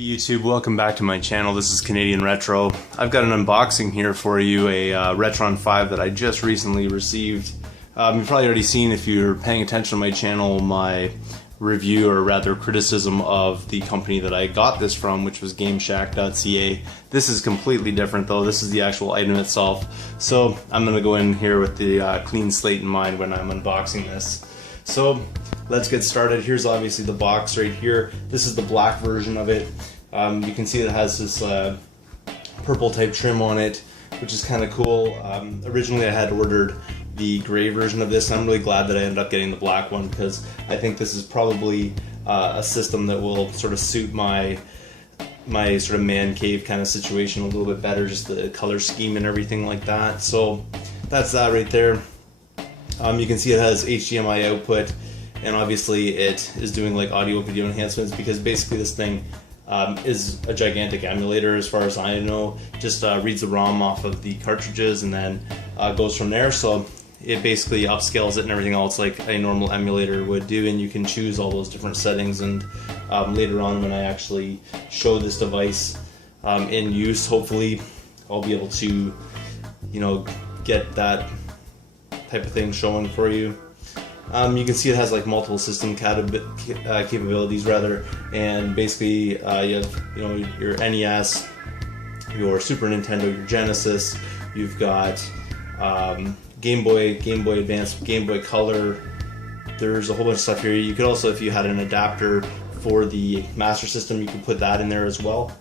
Hey YouTube, welcome back to my channel. This is Canadian Retro. I've got an unboxing here for you, a Retron 5 that I just recently received. You've probably already seen, if you're paying attention to my channel, my review, or rather criticism, of the company that I got this from, which was GameShack.ca. This is completely different though. This is the actual item itself. So I'm going to go in here with the clean slate in mind when I'm unboxing this. So let's get started. Here's obviously the box right here. This is the black version of it. You can see it has this purple type trim on it, which is kind of cool. Originally I had ordered the gray version of this, and I'm really glad that I ended up getting the black one, because I think this is probably a system that will sort of suit my sort of man cave kind of situation a little bit better, just the color scheme and everything like that. So that's that right there. You can see it has HDMI output, and obviously it is doing like audio video enhancements, because basically this thing is a gigantic emulator as far as I know. Just reads the ROM off of the cartridges and then goes from there. So it basically upscales it and everything else like a normal emulator would do, and you can choose all those different settings. And later on, when I actually show this device in use, hopefully I'll be able to, you know, get that type of thing showing for you. You can see it has like multiple system capabilities rather, and basically you have, you know, your NES, your Super Nintendo, your Genesis. You've got Game Boy, Game Boy Advance, Game Boy Color. There's a whole bunch of stuff here. You could also, if you had an adapter for the Master System, you could put that in there as well.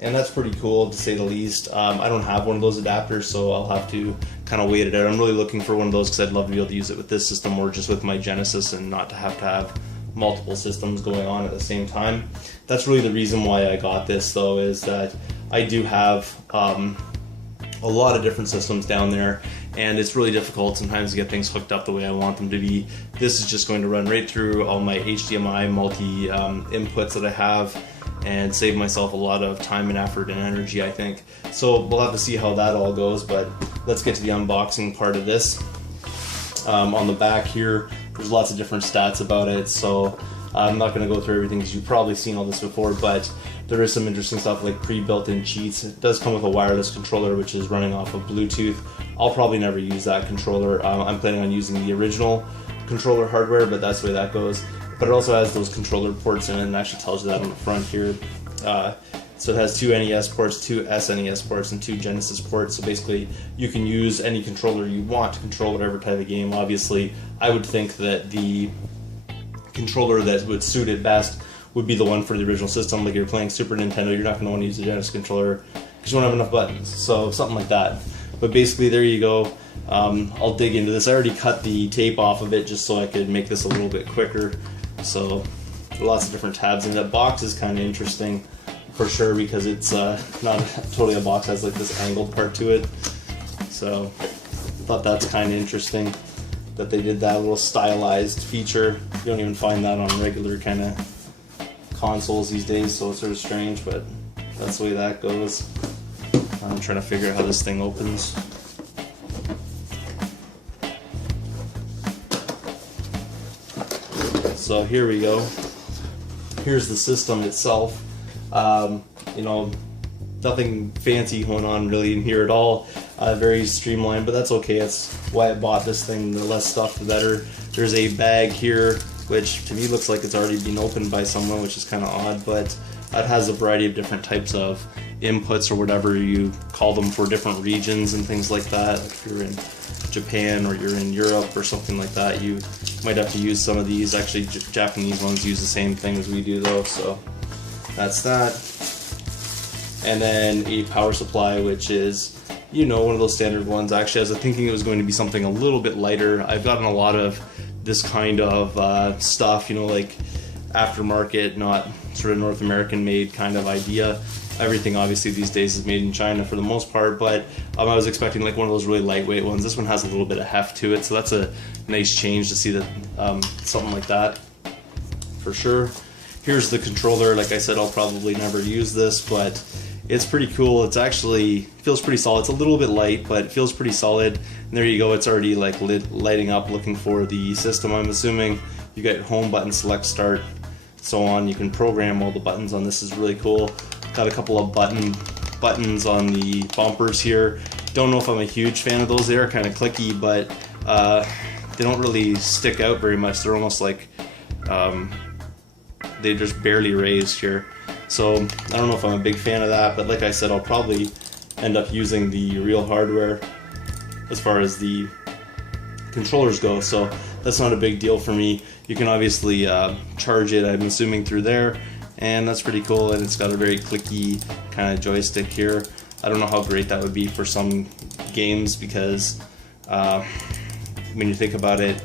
And that's pretty cool, to say the least. I don't have one of those adapters, so I'll have to kind of wait it out. I'm really looking for one of those, because I'd love to be able to use it with this system or just with my Genesis, and not to have multiple systems going on at the same time. That's really the reason why I got this, though, is that I do have a lot of different systems down there, and it's really difficult sometimes to get things hooked up the way I want them to be. This is just going to run right through all my HDMI multi inputs that I have, and save myself a lot of time and effort and energy, I think. So we'll have to see how that all goes, but let's get to the unboxing part of this. On the back here, there's lots of different stats about it, so I'm not going to go through everything, because you've probably seen all this before, but there is some interesting stuff like pre-built-in cheats. It does come with a wireless controller, which is running off of Bluetooth. I'll probably never use that controller. I'm planning on using the original controller hardware, but that's the way that goes. But it also has those controller ports in it, and actually tells you that on the front here. So it has two NES ports, two SNES ports, and two Genesis ports. So basically, you can use any controller you want to control whatever type of game. Obviously, I would think that the controller that would suit it best would be the one for the original system. Like, if you're playing Super Nintendo, you're not going to want to use the Genesis controller because you won't have enough buttons. So something like that. But basically, there you go. I'll dig into this. I already cut the tape off of it just so I could make this a little bit quicker. So lots of different tabs, and that box is kind of interesting for sure, because it's not totally a box, it has like this angled part to it. So I thought that's kind of interesting that they did that little stylized feature. You don't even find that on regular kind of consoles these days, so it's sort of strange, but that's the way that goes. I'm trying to figure out how this thing opens. So here we go. Here's the system itself. You know, nothing fancy going on really in here at all. Very streamlined, but that's okay. That's why I bought this thing. The less stuff, the better. There's a bag here, which to me looks like it's already been opened by someone, which is kind of odd, but it has a variety of different types of inputs, or whatever you call them, for different regions and things like that. Like if you're in Japan or you're in Europe or something like that, you might have to use some of these. Actually, Japanese ones use the same thing as we do though, so that's that. And then a power supply, which is, you know, one of those standard ones. Actually, I was thinking it was going to be something a little bit lighter. I've gotten a lot of this kind of stuff, you know, like aftermarket, not sort of North American made kind of idea. Everything obviously these days is made in China for the most part, but I was expecting like one of those really lightweight ones. This one has a little bit of heft to it, so that's a nice change to see that, something like that for sure. Here's the controller. Like I said, I'll probably never use this, but it's pretty cool. It's actually feels pretty solid. It's a little bit light, but it feels pretty solid. And there you go. It's already like lighting up, looking for the system. I'm assuming you get home button, select start. so on. You can program all the buttons on this. Is really cool. Got a couple of buttons on the bumpers here. Don't know if I'm a huge fan of those. They are kind of clicky, but they don't really stick out very much. They're almost like they just barely raised here. So I don't know if I'm a big fan of that, but like I said, I'll probably end up using the real hardware as far as the controllers go, so that's not a big deal for me. You can obviously charge it, I'm assuming, through there, and that's pretty cool, and it's got a very clicky kind of joystick here. I don't know how great that would be for some games, because when you think about it,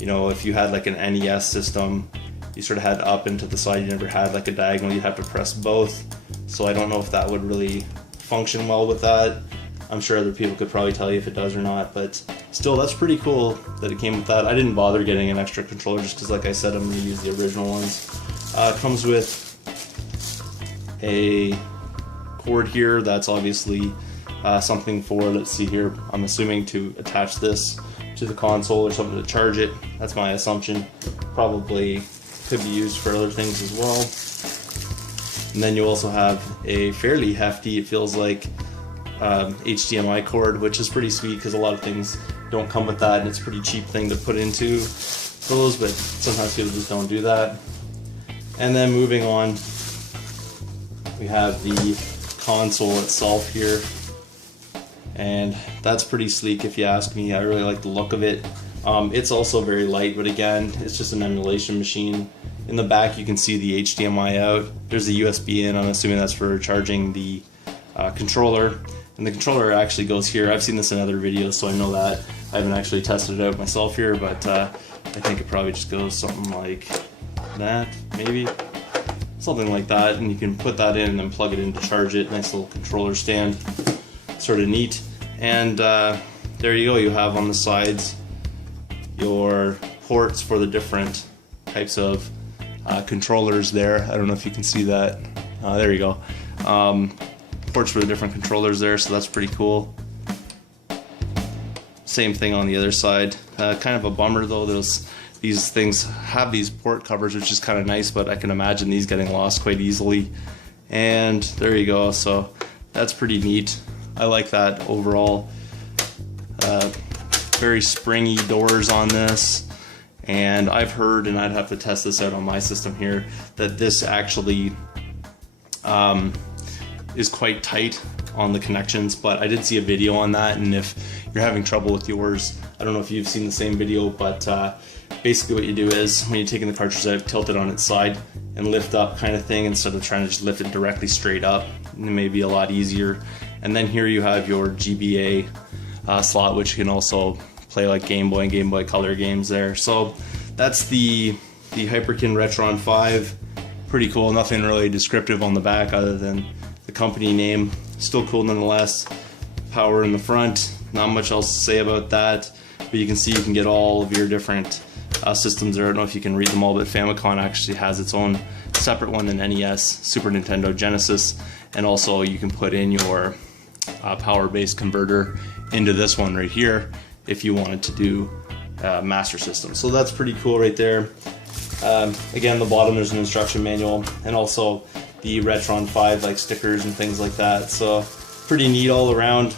you know, if you had like an NES system, you sort of had up and to the side, you never had like a diagonal, you'd have to press both. So I don't know if that would really function well with that. I'm sure other people could probably tell you if it does or not, but still, that's pretty cool that it came with that. I didn't bother getting an extra controller just because, like I said, I'm going to use the original ones. It comes with a cord here. That's obviously something for, let's see here, I'm assuming to attach this to the console or something to charge it. That's my assumption. Probably could be used for other things as well. And then you also have a fairly hefty, it feels like, HDMI cord, which is pretty sweet because a lot of things don't come with that, and it's a pretty cheap thing to put into those, but sometimes people just don't do that. And then moving on, we have the console itself here, and that's pretty sleek if you ask me. I really like the look of it. It's also very light, but again, it's just an emulation machine. In the back you can see the HDMI out. There's a USB in, I'm assuming that's for charging the controller. And the controller actually goes here. I've seen this in other videos, so I know that. I haven't actually tested it out myself here, but I think it probably just goes something like that, maybe. Something like that, and you can put that in and then plug it in to charge it. Nice little controller stand. Sort of neat. And there you go, you have on the sides your ports for the different types of controllers there. I don't know if you can see that. There you go. Ports for the different controllers there, so that's pretty cool. Same thing on the other side. Kind of a bummer though, these things have these port covers, which is kind of nice, but I can imagine these getting lost quite easily. And there you go, so that's pretty neat. I like that overall. Very springy doors on this, and I've heard, and I'd have to test this out on my system here, that this actually is quite tight on the connections, but I did see a video on that, and if you're having trouble with yours, I don't know if you've seen the same video, but basically what you do is when you're taking the cartridge out, tilt it on its side and lift up kind of thing, instead of trying to just lift it directly straight up. It may be a lot easier. And then here you have your GBA slot, which you can also play like Game Boy and Game Boy Color games there. So that's the Hyperkin Retron 5. Pretty cool. Nothing really descriptive on the back other than the company name. Still cool nonetheless. Power in the front. Not much else to say about that, but you can see you can get all of your different systems there. I don't know if you can read them all, but Famicom actually has its own separate one than NES, Super Nintendo, Genesis, and also you can put in your power-based converter into this one right here if you wanted to do Master System. So that's pretty cool right there. Again, the bottom there's an instruction manual, and also the Retron 5 like stickers and things like that. So pretty neat all around.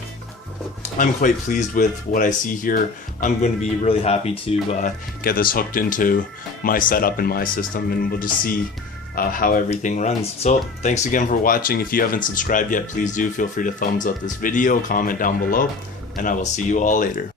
I'm quite pleased with what I see here. I'm going to be really happy to get this hooked into my setup and my system, and we'll just see how everything runs. So thanks again for watching. If you haven't subscribed yet, please do. Feel free to thumbs up this video, comment down below, and I will see you all later.